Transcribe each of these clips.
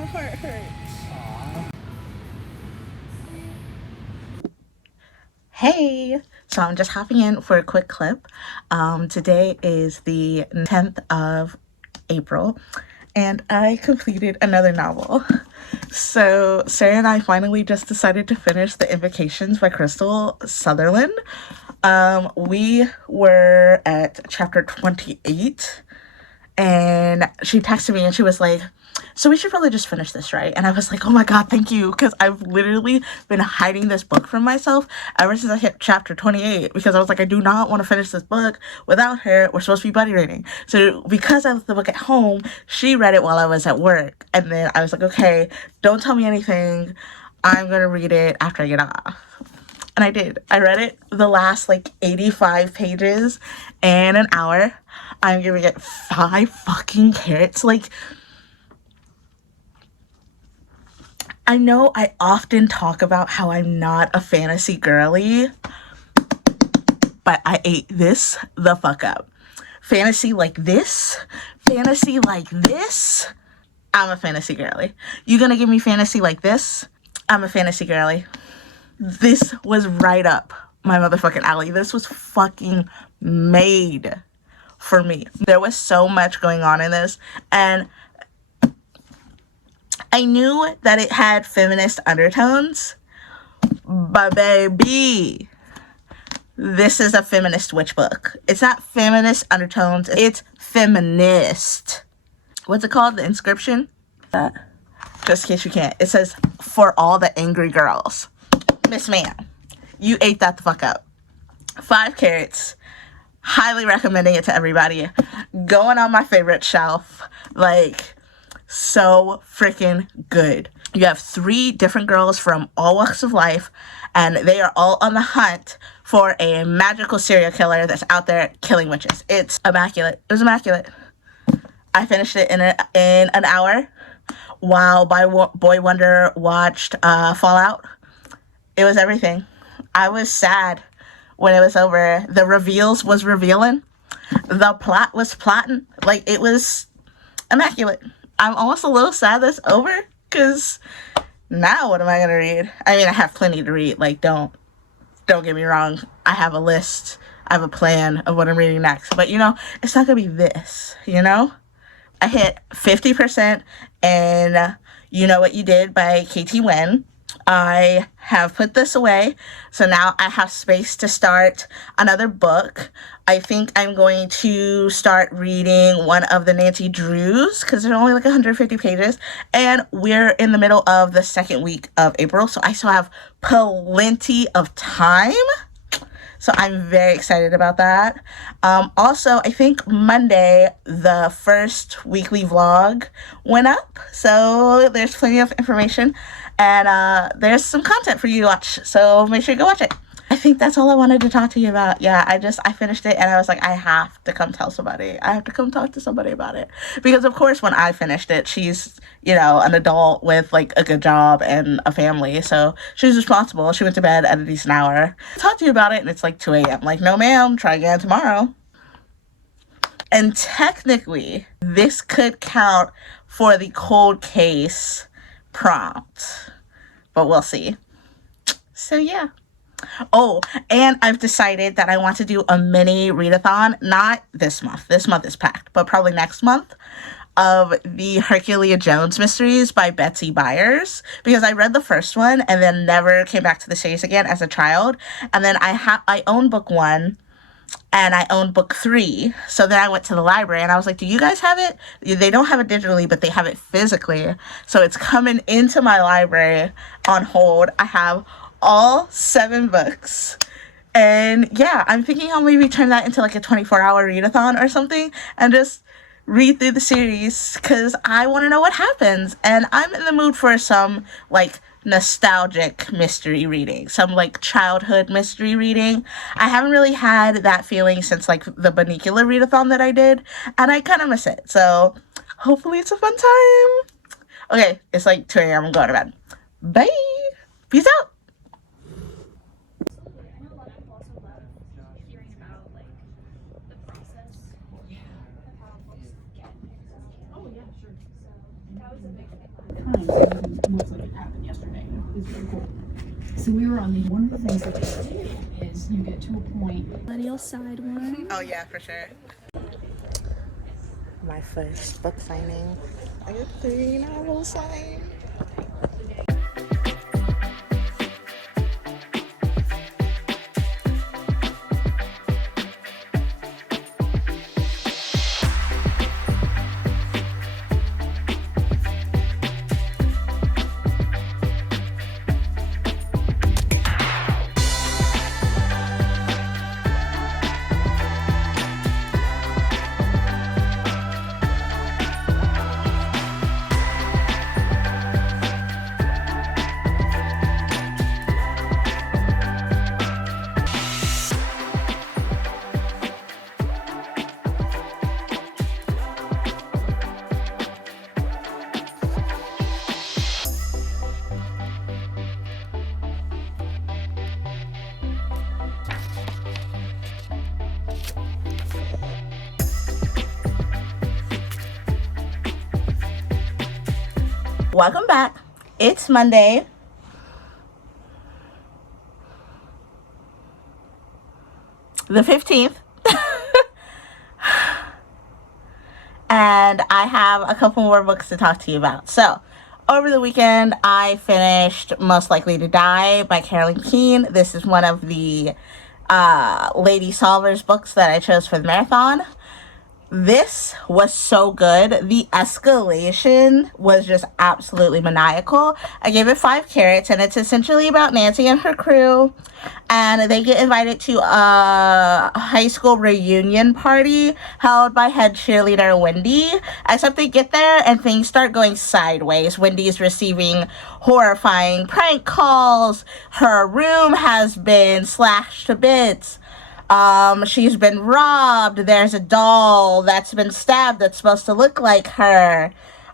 My heart hurts. Hey, so I'm just hopping in for a quick clip. Today is the 10th of April, and I completed another novel. So Sarah and I finally just decided to finish The Invocations by Crystal Sutherland. We were at chapter 28, and she texted me and she was like, so we should probably just finish this, right? And I was like, oh my god, thank you, because I've literally been hiding this book from myself ever since I hit chapter 28, because I was like, I do not want to finish this book without her. We're supposed to be buddy reading. So because I left the book at home, she read it while I was at work, and then I was like, okay, don't tell me anything, I'm gonna read it after I get off. And I did. I read it, the last like 85 pages, in an hour. I'm giving it 5 fucking carrots. Like, I know I often talk about how I'm not a fantasy girly, but I ate this the fuck up. Fantasy like this, I'm a fantasy girly. You gonna give me fantasy like this? I'm a fantasy girly. This was right up my motherfucking alley. This was fucking made for me. There was so much going on in this, and I knew that it had feminist undertones, but baby, this is a feminist witch book. It's not feminist undertones, it's feminist. What's it called? The inscription? That? Just in case you can't. It says, for all the angry girls. Miss Ma'am, you ate that the fuck up. 5 carrots. Highly recommending it to everybody. Going on my favorite shelf. Like, so freaking good. You have 3 different girls from all walks of life, and they are all on the hunt for a magical serial killer that's out there killing witches. It's immaculate. It was immaculate. I finished it in an hour while Boy Wonder watched Fallout. It was everything. I was sad when it was over. The reveals was revealing. The plot was plotting. Like, it was immaculate. I'm almost a little sad that's over, because now what am I going to read? I mean, I have plenty to read. Like, don't get me wrong. I have a list. I have a plan of what I'm reading next. But, it's not going to be this, I hit 50% in You Know What You Did by KT Wynn. I have put this away, so now I have space to start another book. I think I'm going to start reading one of the Nancy Drews, because they're only like 150 pages, and we're in the middle of the second week of April, so I still have plenty of time. So I'm very excited about that. Also, I think Monday, the first weekly vlog went up. So there's plenty of information. And there's some content for you to watch. So make sure you go watch it. I think that's all I wanted to talk to you about. Yeah, I finished it and I was like, I have to come tell somebody. I have to come talk to somebody about it. Because of course, when I finished it, she's, an adult with like a good job and a family. So she's responsible. She went to bed at a decent hour. I talked to you about it and it's like 2 a.m. Like, no ma'am, try again tomorrow. And technically, this could count for the cold case prompt. But we'll see. So yeah. Oh, and I've decided that I want to do a mini readathon, not this month. This month is packed, but probably next month, of the Herculia Jones mysteries by Betsy Byers, because I read the first one and then never came back to the series again as a child. And then I own book 1 and I own book 3. So then I went to the library and I was like, do you guys have it? They don't have it digitally, but they have it physically. So it's coming into my library on hold. I have all 7 books. And yeah, I'm thinking I'll maybe turn that into like a 24-hour readathon or something and just read through the series, because I want to know what happens. And I'm in the mood for some like nostalgic mystery reading, some like childhood mystery reading. I haven't really had that feeling since like the Bunnicula readathon that I did, and I kind of miss it. So hopefully it's a fun time. Okay, it's like 2 a.m. I'm going to bed. Bye. Peace out. It looks like it happened yesterday. It's pretty cool. So we were on the, one of the things that they do is you get to a point. Millennial side one. Oh yeah, for sure. My first book signing. I got 3 novels signed. Welcome back. It's Monday. The 15th. And I have a couple more books to talk to you about. So, over the weekend, I finished Most Likely to Die by Carolyn Keene. This is one of the Lady Solvers books that I chose for the marathon. This was so good. The escalation was just absolutely maniacal. I gave it 5 carrots, and it's essentially about Nancy and her crew. And they get invited to a high school reunion party held by head cheerleader Wendy. Except they get there and things start going sideways. Wendy's receiving horrifying prank calls. Her room has been slashed to bits. She's been robbed. There's a doll that's been stabbed that's supposed to look like her.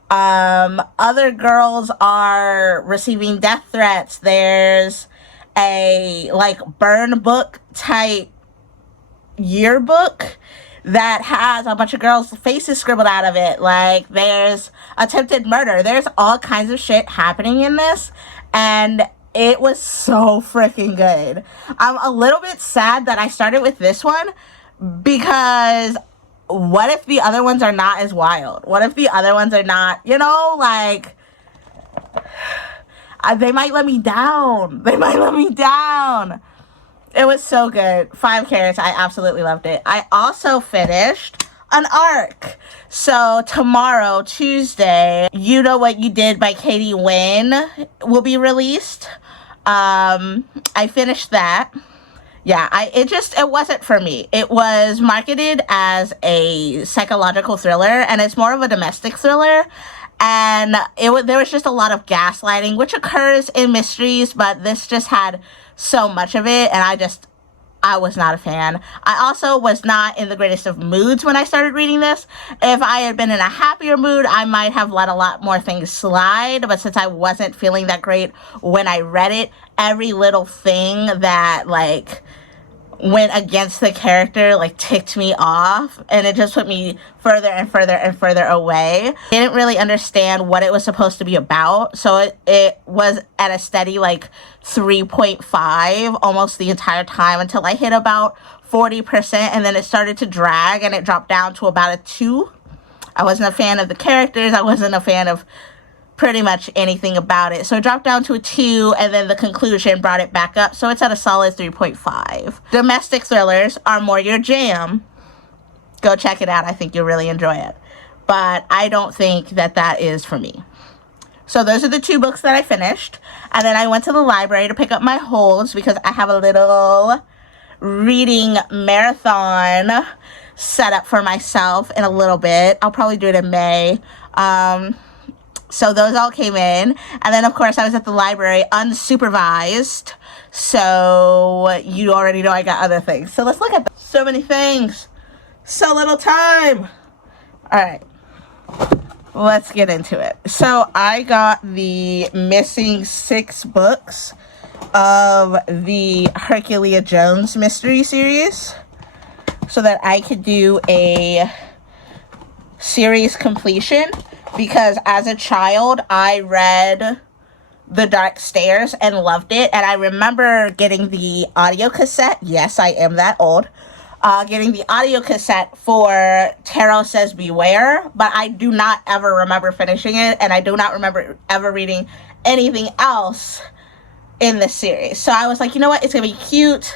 Other girls are receiving death threats. There's a, like, burn book type yearbook that has a bunch of girls' faces scribbled out of it. Like, there's attempted murder. There's all kinds of shit happening in this. And it was so freaking good. I'm a little bit sad that I started with this one because what if the other ones are not as wild? What if the other ones are not, you know, like, they might let me down. They might let me down. It was so good. 5 carrots. I absolutely loved it. I also finished an arc. So tomorrow, Tuesday, You Know What You Did by Katie Wynn will be released. I finished that. Yeah, it wasn't for me. It was marketed as a psychological thriller, and it's more of a domestic thriller. And there was just a lot of gaslighting, which occurs in mysteries, but this just had so much of it, and I was not a fan. I also was not in the greatest of moods when I started reading this. If I had been in a happier mood, I might have let a lot more things slide. But since I wasn't feeling that great when I read it, every little thing that, like, went against the character, like, ticked me off, and it just put me further and further and further away. I didn't really understand what it was supposed to be about, so it was at a steady, like, 3.5 almost the entire time until I hit about 40%, and then it started to drag, and it dropped down to about a 2. I wasn't a fan of the characters. I wasn't a fan of pretty much anything about it. So it dropped down to a 2, and then the conclusion brought it back up. So it's at a solid 3.5. Domestic thrillers are more your jam. Go check it out. I think you'll really enjoy it. But I don't think that is for me. So those are the 2 books that I finished. And then I went to the library to pick up my holds because I have a little reading marathon set up for myself in a little bit. I'll probably do it in May. So those all came in. And then, of course, I was at the library unsupervised. So you already know I got other things. So let's look at them. So many things. So little time. All right. Let's get into it. So I got the missing 6 books of the Herculia Jones mystery series so that I could do a series completion. because as a child, I read The Dark Stairs and loved it. And I remember getting the audio cassette. Yes, I am that old. Getting the audio cassette for Tarot Says Beware, but I do not ever remember finishing it, and I do not remember ever reading anything else in this series. So I was like, you know what? It's gonna be cute.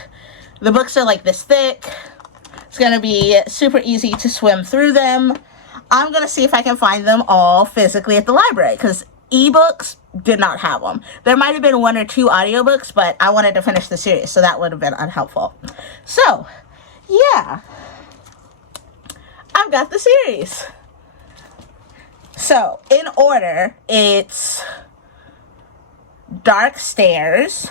The books are like this thick. It's gonna be super easy to swim through them. I'm gonna see if I can find them all physically at the library, because ebooks did not have them. There might have been 1 or 2 audiobooks, but I wanted to finish the series, so that would have been unhelpful. So yeah, I've got the series. So in order, it's Dark Stairs,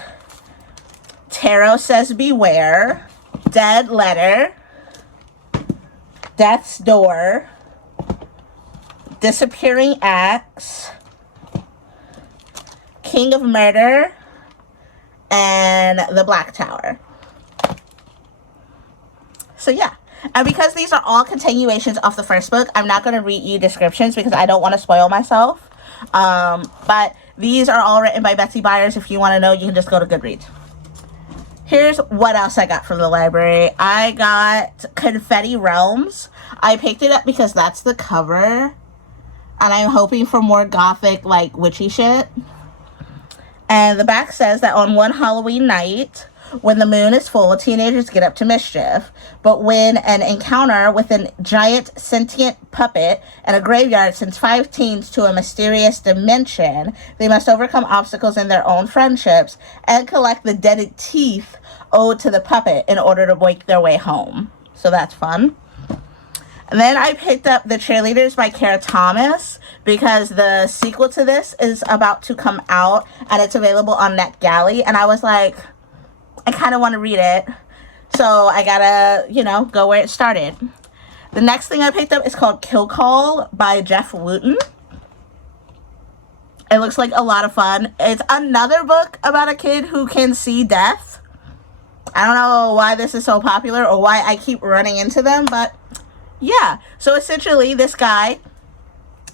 Tarot Says Beware, Dead Letter, Death's Door, Disappearing Acts, King of Murder, and The Black Tower. So yeah, and because these are all continuations of the first book, I'm not going to read you descriptions because I don't want to spoil myself. But these are all written by Betsy Byers. If you want to know, you can just go to Goodreads. Here's what else I got from the library. I got Confetti Realms. I picked it up because that's the cover, and I'm hoping for more gothic, like, witchy shit. And the back says that on one Halloween night, when the moon is full, teenagers get up to mischief. But when an encounter with a giant sentient puppet and a graveyard sends 5 teens to a mysterious dimension, they must overcome obstacles in their own friendships and collect the dented teeth owed to the puppet in order to make their way home. So that's fun. And then I picked up The Cheerleaders by Kara Thomas because the sequel to this is about to come out and it's available on NetGalley. And I was like, I kind of want to read it. So I gotta, go where it started. The next thing I picked up is called Kill Call by Jeff Wooten. It looks like a lot of fun. It's another book about a kid who can see death. I don't know why this is so popular or why I keep running into them, but yeah. So essentially, this guy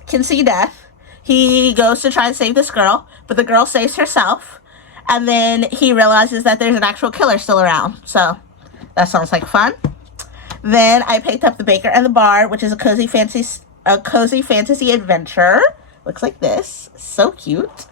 can see death. He goes to try to save this girl, but the girl saves herself. And then he realizes that there's an actual killer still around. So that sounds like fun. Then I picked up The Baker and the Bard, which is a cozy fantasy adventure. Looks like this. So cute.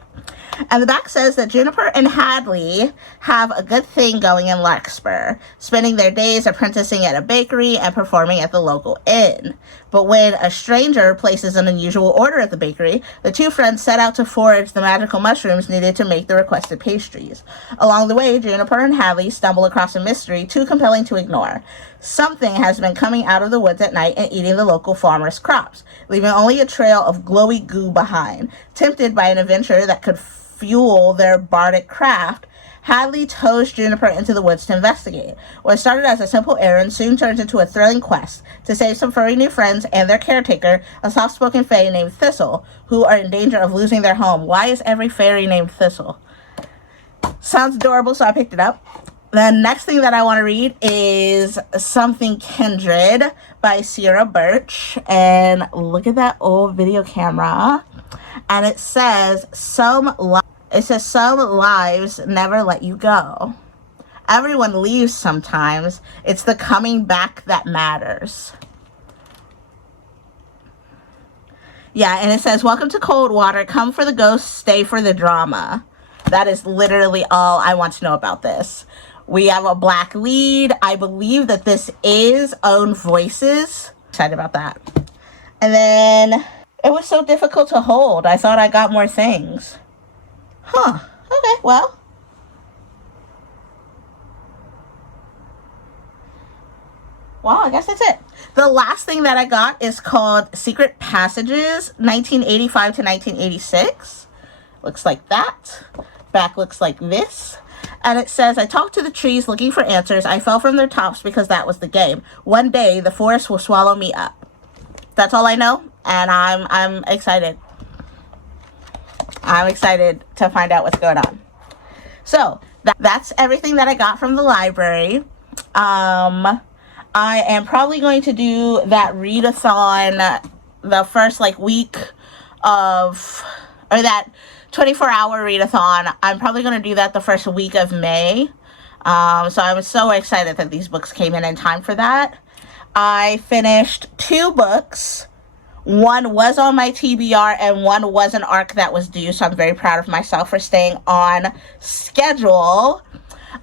And the back says that Juniper and Hadley have a good thing going in Larkspur, spending their days apprenticing at a bakery and performing at the local inn. But when a stranger places an unusual order at the bakery, the 2 friends set out to forage the magical mushrooms needed to make the requested pastries. Along the way, Juniper and Hadley stumble across a mystery too compelling to ignore. Something has been coming out of the woods at night and eating the local farmers' crops, leaving only a trail of glowy goo behind. Tempted by an adventure that could fuel their bardic craft, Hadley tows Juniper into the woods to investigate. What started as a simple errand soon turns into a thrilling quest to save some furry new friends and their caretaker, a soft-spoken fae named Thistle, who are in danger of losing their home. Why is every fairy named Thistle? Sounds adorable, so I picked it up. The next thing that I want to read is Something Kindred by Sierra Birch. And look at that old video camera. And it says, some lives never let you go. Everyone leaves sometimes. It's the coming back that matters. Yeah, and it says, welcome to Coldwater. Come for the ghosts, stay for the drama. That is literally all I want to know about this. We have a black lead. I believe that this is Own Voices. Excited about that. And then it was so difficult to hold. I thought I got more things. Huh. Okay, well. Well, I guess that's it. The last thing that I got is called Secret Passages, 1985 to 1986. Looks like that. Back looks like this. And it says, I talked to the trees looking for answers. I fell from their tops because that was the game. One day, the forest will swallow me up. That's all I know. And I'm excited. I'm excited to find out what's going on. So, that's everything that I got from the library. I am probably going to do that readathon the first week or that 24-hour readathon. I'm probably going to do that the first week of May. So I was so excited that these books came in time for that. I finished 2 books. One was on my TBR and one was an arc that was due, so I'm very proud of myself for staying on schedule.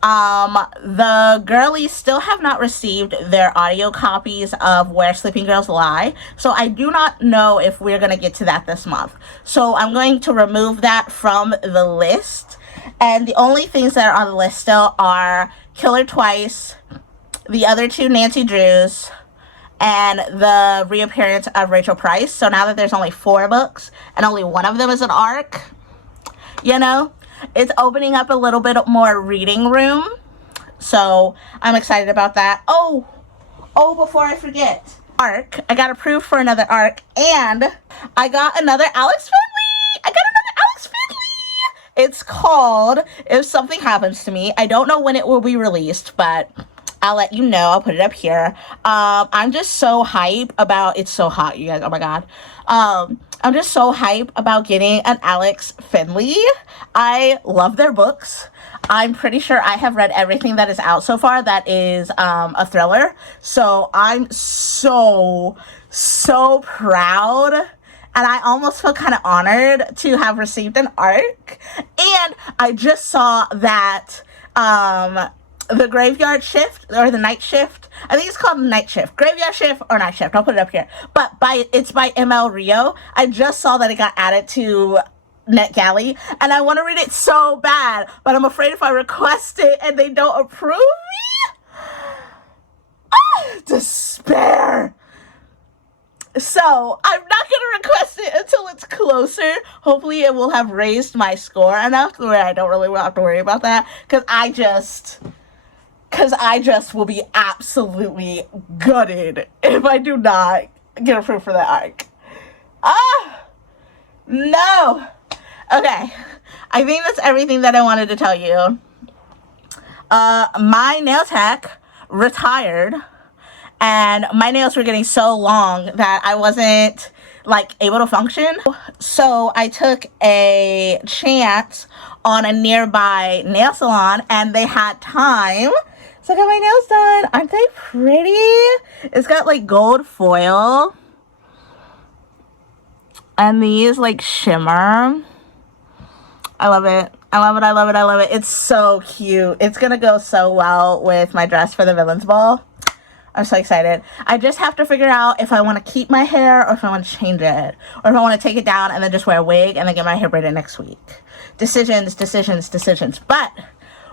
The girlies still have not received their audio copies of Where Sleeping Girls Lie, so I do not know if we're going to get to that this month. So I'm going to remove that from the list, and the only things that are on the list still are Kill Her Twice, the other 2 Nancy Drews, and the reappearance of Rachel Price. So now that there's only 4 books, and only one of them is an arc, you know, it's opening up a little bit more reading room. So I'm excited about that. Oh, before I forget, arc. I got approved for another arc, and I got another Alex Finley. It's called If Something Happens to Me. I don't know when it will be released, but I'll let you know. I'll put it up here. I'm just so hype about, it's so hot, you guys. Oh my God. I'm just so hype about getting an Alex Finley. I love their books. I'm pretty sure I have read everything that is out so far that is a thriller. So I'm so proud. And I almost feel kind of honored to have received an arc. And I just saw that the Graveyard Shift, or the Night Shift, I think it's called the Night Shift, Graveyard Shift or Night Shift, I'll put it up here, but it's by ML Rio. I just saw that it got added to NetGalley, and I want to read it so bad, but I'm afraid if I request it and they don't approve me, despair. So I'm not going to request it until it's closer. Hopefully it will have raised my score enough where I don't really have to worry about that, because I just will be absolutely gutted if I do not get approved for that arc. No. Okay. I think that's everything that I wanted to tell you. My nail tech retired, and my nails were getting so long that I wasn't able to function. So I took a chance on a nearby nail salon, and they had time. So I got my nails done. Aren't they pretty? It's got gold foil. And these shimmer. I love it. It's so cute. It's gonna go so well with my dress for the Villains Ball. I'm so excited. I just have to figure out if I want to keep my hair or if I want to change it. Or if I want to take it down and then just wear a wig and then get my hair braided next week. Decisions. But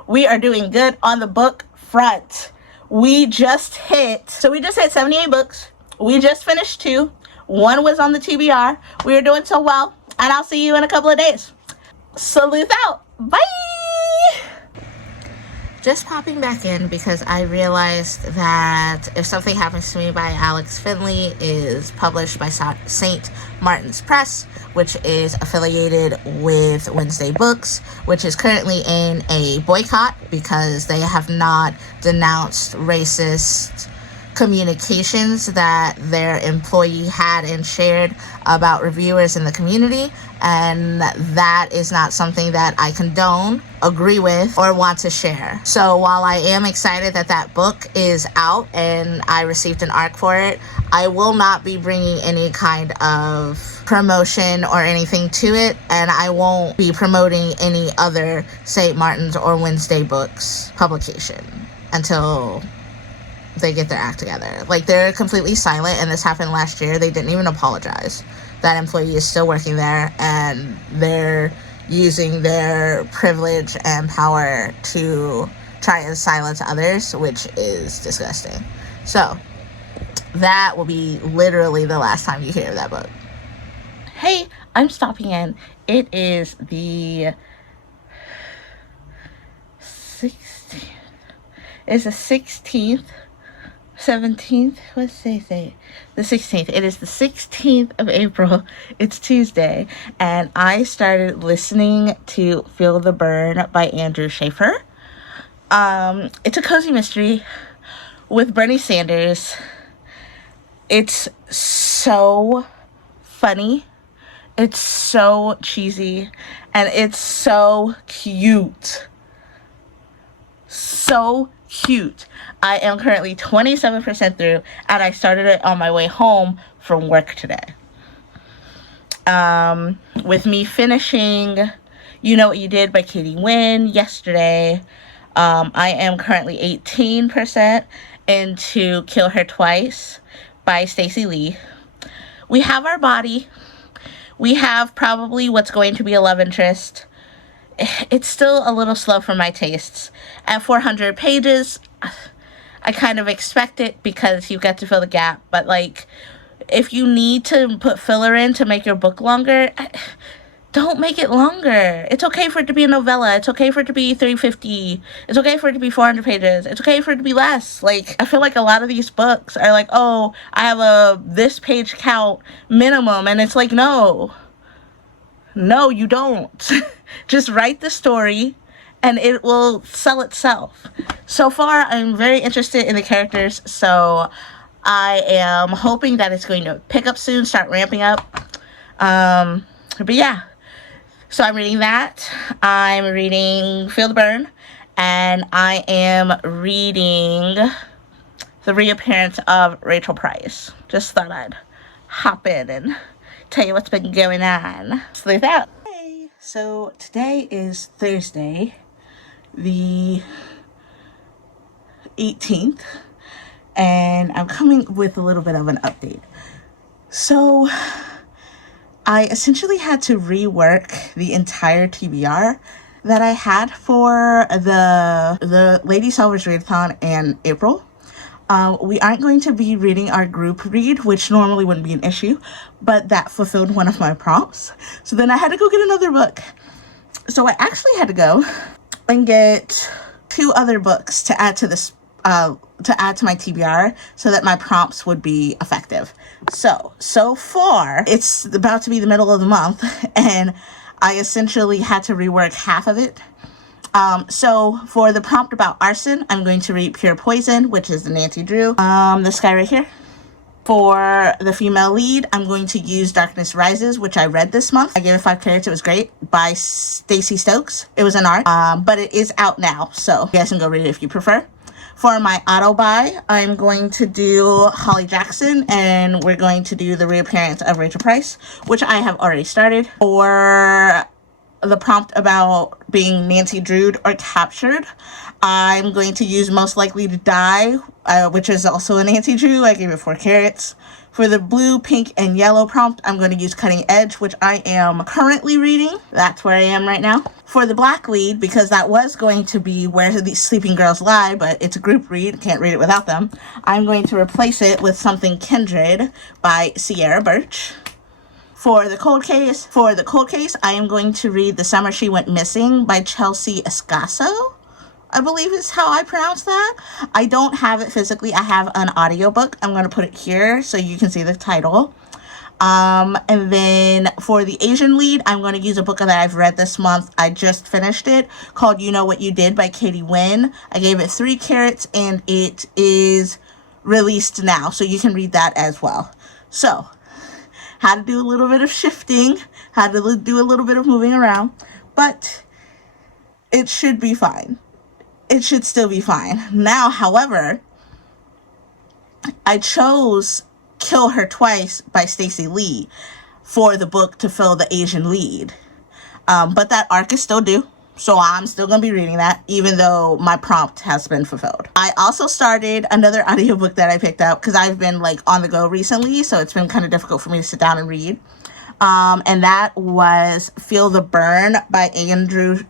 we are doing good on the book front. We just hit 78 books. We just finished 2. 1 was on the TBR. We are doing so well. And I'll see you in a couple of days. Salute out. Bye. Just popping back in because I realized that If Something Happens to Me by Alex Finley is published by St. Martin's Press, which is affiliated with Wednesday Books, which is currently in a boycott because they have not denounced racist communications that their employee had and shared about reviewers in the community, and that is not something that I condone, agree with, or want to share. So while I am excited that that book is out and I received an arc for it, I will not be bringing any kind of promotion or anything to it, and I won't be promoting any other St. Martin's or Wednesday Books publication until they get their act together. They're completely silent, and this happened last year. They didn't even apologize. That employee is still working there, and they're using their privilege and power to try and silence others, which is disgusting. So that will be literally the last time you hear of that book. Hey, I'm stopping in. It is the 16th. It's the 16th. 17th, what's today? The 16th. It is the 16th of April. It's Tuesday, and I started listening to Feel the Burn by Andrew Schaefer. It's a cozy mystery with Bernie Sanders. It's so funny. It's so cheesy and it's so cute. So cute. I am currently 27% through, and I started it on my way home from work today. With me finishing You Know What You Did by Katie Wynn yesterday, I am currently 18% into Kill Her Twice by Stacey Lee. We have our body. We have probably what's going to be a love interest. It's still a little slow for my tastes. At 400 pages, I kind of expect it because you've got to fill the gap. But, like, if you need to put filler in to make your book longer, don't make it longer. It's okay for it to be a novella. It's okay for it to be 350. It's okay for it to be 400 pages. It's okay for it to be less. Like, I feel like a lot of these books are like, oh, I have a this page count minimum. And it's like, no, you don't. Just write the story and it will sell itself. So far, I'm very interested in the characters. So I am hoping that it's going to pick up soon, start ramping up. But yeah. So I'm reading that. I'm reading Feel the Burn. And I am reading the reappearance of Rachel Price. Just thought I'd hop in and tell you what's been going on. So like that. Hey, so today is Thursday, the 18th. And I'm coming with a little bit of an update. So I essentially had to rework the entire TBR that I had for the Lady Salvage Readathon in April. We aren't going to be reading our group read, which normally wouldn't be an issue, but that fulfilled one of my prompts. So then I had to go get another book. So I actually had to go and get 2 other books to add to this to add to my TBR so that my prompts would be effective. So far, it's about to be the middle of the month, and I essentially had to rework half of it. So for the prompt about arson, I'm going to read Pure Poison, which is the Nancy Drew, this guy right here. For the female lead, I'm going to use Darkness Rises, which I read this month. I gave it 5 carats. It was great, by Stacey Stokes. It was an art, but it is out now, so you guys can go read it if you prefer. For my auto buy, I'm going to do Holly Jackson, and we're going to do the reappearance of Rachel Price, which I have already started. For the prompt about being Nancy Drewed or captured, I'm going to use Most Likely to Die, which is also a Nancy Drew. I gave it 4 carats. For the blue, pink, and yellow prompt, I'm going to use Cutting Edge, which I am currently reading. That's where I am right now. For the black lead, because that was going to be Where These Sleeping Girls Lie, but it's a group read, can't read it without them, I'm going to replace it with Something Kindred by Sierra Birch. For the cold case, I am going to read The Summer She Went Missing by Chelsea Escasso, I believe is how I pronounce that. I don't have it physically. I have an audiobook. I'm going to put it here so you can see the title. And then for the Asian lead, I'm going to use a book that I've read this month. I just finished it, called You Know What You Did by Katie Wynn. I gave it 3 carats, and it is released now, so you can read that as well. So, had to do a little bit of shifting, had to do a little bit of moving around, but it should be fine. It should still be fine. Now, however, I chose Kill Her Twice by Stacey Lee for the book to fill the Asian lead. But that arc is still due, so I'm still going to be reading that, even though my prompt has been fulfilled. I also started another audiobook that I picked up because I've been like on the go recently, so it's been kind of difficult for me to sit down and read. And that was Feel the Burn by Andrew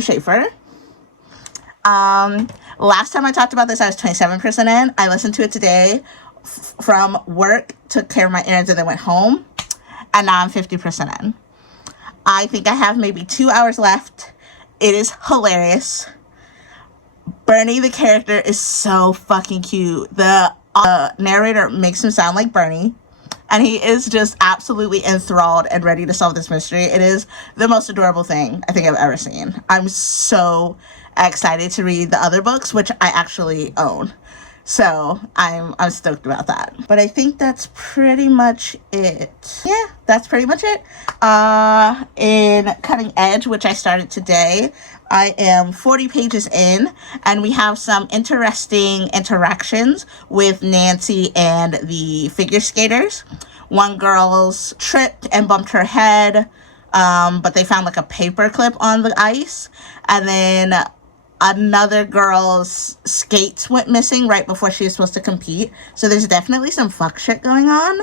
Schaefer. Last time I talked about this, I was 27% in. I listened to it today from work, took care of my errands, and then went home. And now I'm 50% in. I think I have maybe 2 hours left. It is hilarious. Bernie, the character, is so fucking cute. The narrator makes him sound like Bernie. And he is just absolutely enthralled and ready to solve this mystery. It is the most adorable thing I think I've ever seen. I'm so excited to read the other books, which I actually own. So I'm stoked about that. But I think that's pretty much it. Yeah, that's pretty much it. In Cutting Edge, which I started today, I am 40 pages in, and we have some interesting interactions with Nancy and the figure skaters. One girl's tripped and bumped her head, but they found like a paper clip on the ice. And then another girl's skates went missing right before she was supposed to compete. So there's definitely some fuck shit going on.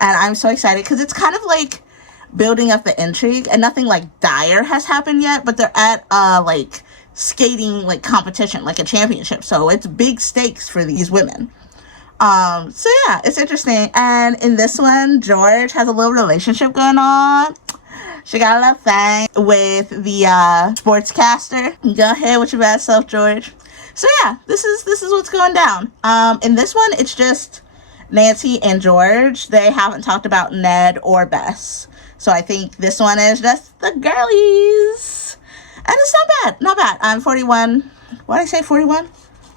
And I'm so excited because it's kind of like building up the intrigue, and nothing like dire has happened yet, but they're at like skating like competition, like a championship. So it's big stakes for these women. So yeah, it's interesting. And in this one, George has a little relationship going on. She got a little thing with the sportscaster. Go ahead with your bad self, George. So yeah, this is what's going down. In this one, it's just Nancy and George. They haven't talked about Ned or Bess. So I think this one is just the girlies. And it's not bad. I'm 41. What did I say, 41?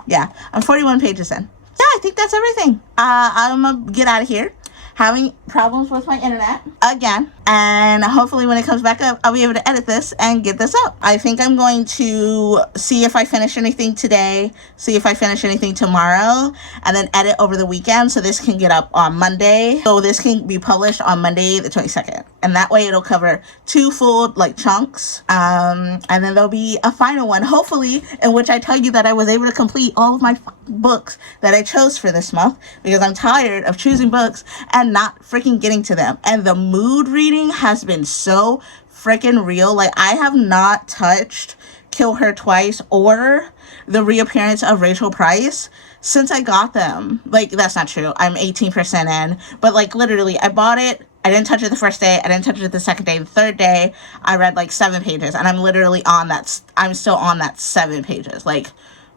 Yeah, I'm 41 pages in. Yeah, I think that's everything. I'm gonna get out of here. Having problems with my internet again, and hopefully when it comes back up, I'll be able to edit this and get this up. I think I'm going to see if I finish anything today, see if I finish anything tomorrow, and then edit over the weekend so this can get up on Monday. So this can be published on Monday the 22nd, and that way it'll cover 2 full like chunks, and then there'll be a final one, hopefully, in which I tell you that I was able to complete all of my books that I chose for this month, because I'm tired of choosing books and not freaking getting to them. And the mood reading has been so freaking real. Like, I have not touched Kill Her Twice or the reappearance of Rachel Price since I got them. Like, that's not true. I'm 18% in, but like literally I bought it. I didn't touch it the first day. I didn't touch it the second day. The third day, I read like 7 pages, and I'm literally on that. I'm still on that 7 pages. Like,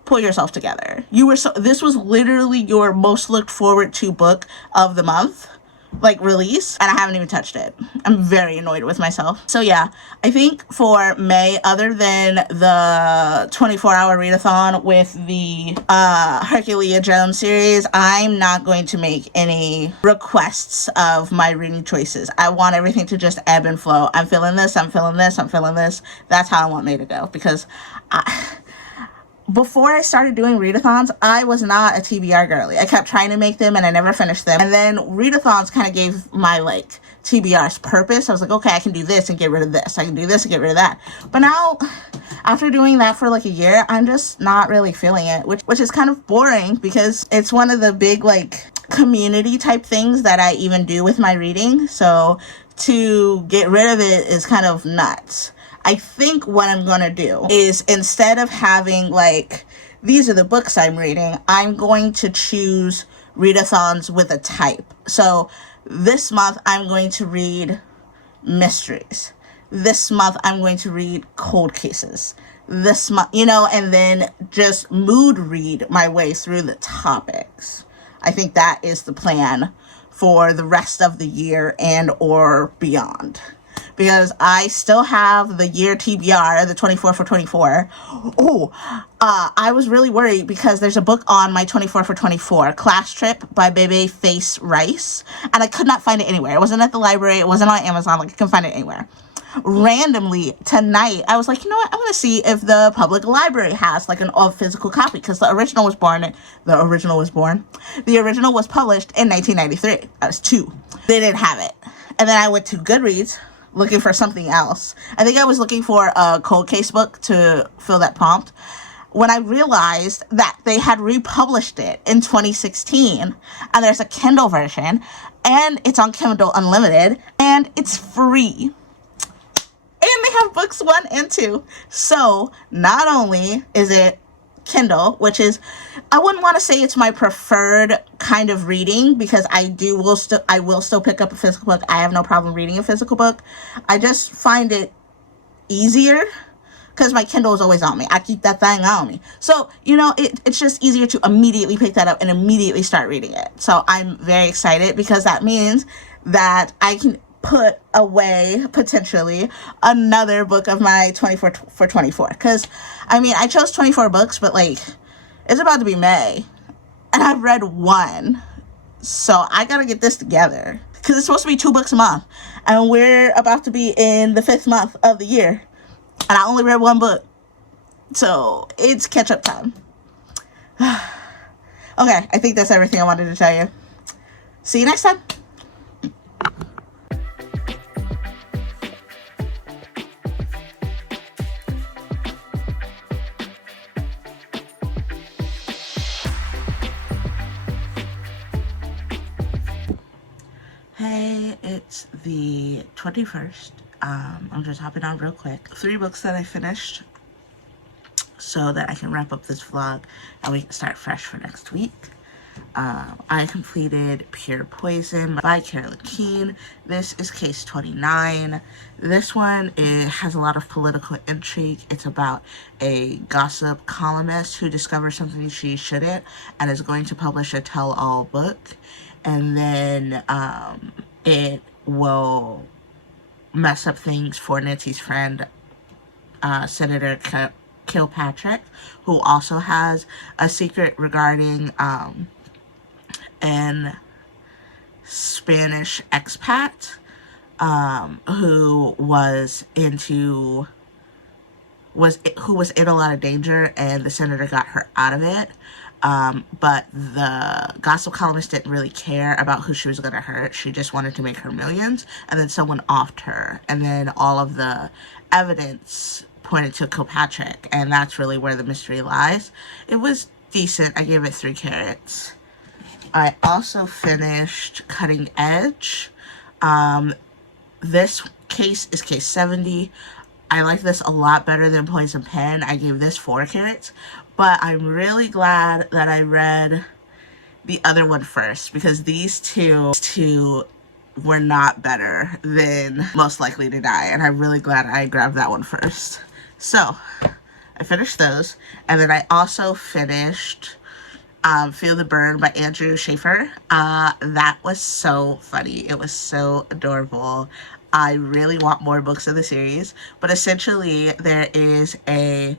pull yourself together. This was literally your most looked forward to book of the month, like release, and I haven't even touched it. I'm very annoyed with myself. So yeah, I think for May, other than the 24-hour readathon with the Herculia Jones series, I'm not going to make any requests of my reading choices. I want everything to just ebb and flow. I'm feeling this, I'm feeling this, I'm feeling this. That's how I want May to go, because before I started doing readathons, I was not a TBR girly. I kept trying to make them and I never finished them. And then readathons kind of gave my like TBR's purpose. I was like, okay, I can do this and get rid of this. I can do this and get rid of that. But now, after doing that for like a year, I'm just not really feeling it, which is kind of boring, because it's one of the big like community type things that I even do with my reading. So to get rid of it is kind of nuts. I think what I'm going to do is, instead of having like, these are the books I'm reading, I'm going to choose readathons with a type. So this month I'm going to read mysteries. This month I'm going to read cold cases. This month, and then just mood read my way through the topics. I think that is the plan for the rest of the year and or beyond. Because I still have the year TBR, the 24 for 24. I was really worried because there's a book on my 24 for 24, Class Trip by Bebe Face Rice. And I could not find it anywhere. It wasn't at the library. It wasn't on Amazon. Like, I couldn't find it anywhere. Randomly, tonight, I was like, you know what? I'm going to see if the public library has, like, a physical copy. Because the original was published in 1993. I was 2. They didn't have it. And then I went to Goodreads, looking for something else. I think I was looking for a cold case book to fill that prompt, when I realized that they had republished it in 2016, and there's a Kindle version, and it's on Kindle Unlimited, and it's free. And they have books 1 and 2. So not only is it Kindle, which is, I wouldn't want to say it's my preferred kind of reading, because I will still pick up a physical book. I have no problem reading a physical book. I just find it easier because my Kindle is always on me. I keep that thing on me. So, it's just easier to immediately pick that up and immediately start reading it. So I'm very excited, because that means that I can put away potentially another book of my 24 for 24, because I chose 24 books, but like, it's about to be May, and I've read one. So I gotta get this together because it's supposed to be 2 books a month, and we're about to be in the 5th month of the year, and I only read 1 book. So it's catch up time. Okay, I think that's everything I wanted to tell you. See you next time. Hey, it's the 21st. I'm just hopping on real quick. 3 books that I finished so that I can wrap up this vlog and we can start fresh for next week. I completed Pure Poison by Carolyn Keene. This is case 29. This one, it has a lot of political intrigue. It's about a gossip columnist who discovers something she shouldn't and is going to publish a tell-all book. And then it will mess up things for Nancy's friend, Senator Kilpatrick, who also has a secret regarding an Spanish expat who was in a lot of danger, and the senator got her out of it. But the gossip columnist didn't really care about who she was going to hurt. She just wanted to make her millions, and then someone offed her, and then all of the evidence pointed to Kilpatrick, and that's really where the mystery lies. It was decent. I gave it 3 carrots. I also finished Cutting Edge. This case is case 70. I like this a lot better than Poison Pen. I gave this 4 carrots, but I'm really glad that I read the other one first, because these two were not better than Most Likely to Die, and I'm really glad I grabbed that one first. So, I finished those, and then I also finished Feel the Burn by Andrew Schaefer. That was so funny. It was so adorable. I really want more books of the series, but essentially there is a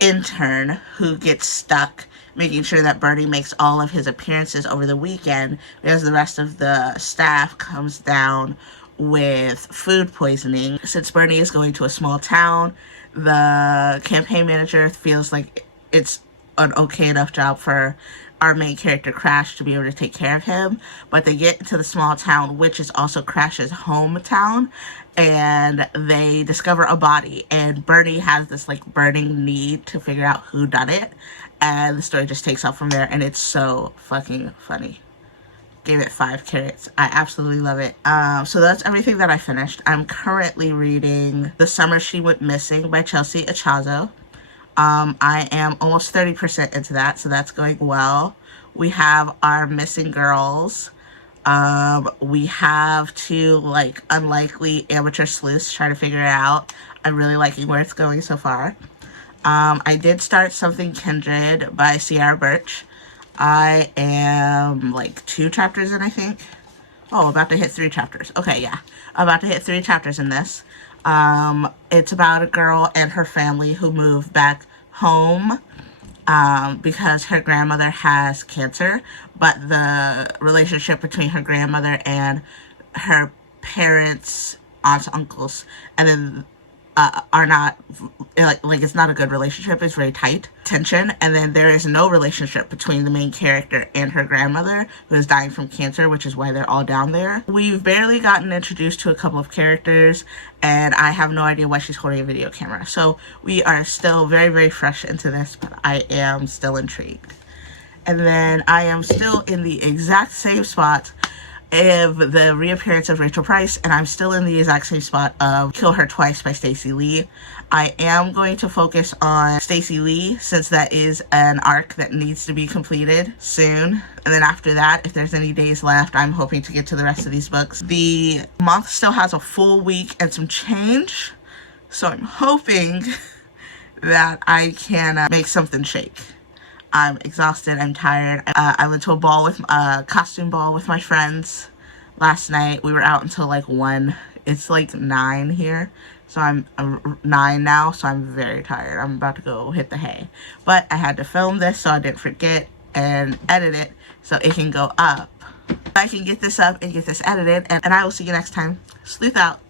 intern who gets stuck making sure that Bernie makes all of his appearances over the weekend because the rest of the staff comes down with food poisoning. Since Bernie is going to a small town, the campaign manager feels like it's an okay enough job for our main character Crash to be able to take care of him, but they get into the small town, which is also Crash's hometown, and they discover a body, and Bernie has this like burning need to figure out who done it, and the story just takes off from there, and it's so fucking funny. Gave it 5 carrots. I absolutely love it. So that's everything that I finished. I'm currently reading The Summer She Went Missing by Chelsea Achazo. I am almost 30% into that, so that's going well. We have our missing girls. We have 2 like unlikely amateur sleuths trying to figure it out. I'm really liking where it's going so far. I did start Something Kindred by Sierra Birch. I am like 2 chapters in, I think. Oh, about to hit 3 chapters. Okay, yeah. I'm about to hit 3 chapters in this. It's about a girl and her family who move back home because her grandmother has cancer, but the relationship between her grandmother and her parents, aunts, uncles, and then are not, like it's not a good relationship. It's very tight tension, and then there is no relationship between the main character and her grandmother, who is dying from cancer, which is why they're all down there. We've barely gotten introduced to a couple of characters, and I have no idea why she's holding a video camera. So we are still very, very fresh into this, but I am still intrigued. And then I am still in the exact same spot of the reappearance of Rachel Price, and I'm still in the exact same spot of Kill Her Twice by Stacey Lee. I am going to focus on Stacey Lee, since that is an arc that needs to be completed soon. And then after that, if there's any days left, I'm hoping to get to the rest of these books. The month still has a full week and some change, so I'm hoping that I can make something shake. I'm exhausted. I'm tired. I went to a costume ball with my friends last night. We were out until like 1. It's like 9 here. So I'm 9 now, so I'm very tired. I'm about to go hit the hay. But I had to film this so I didn't forget and edit it so it can go up. I can get this up and get this edited, and I will see you next time. Sleuth out.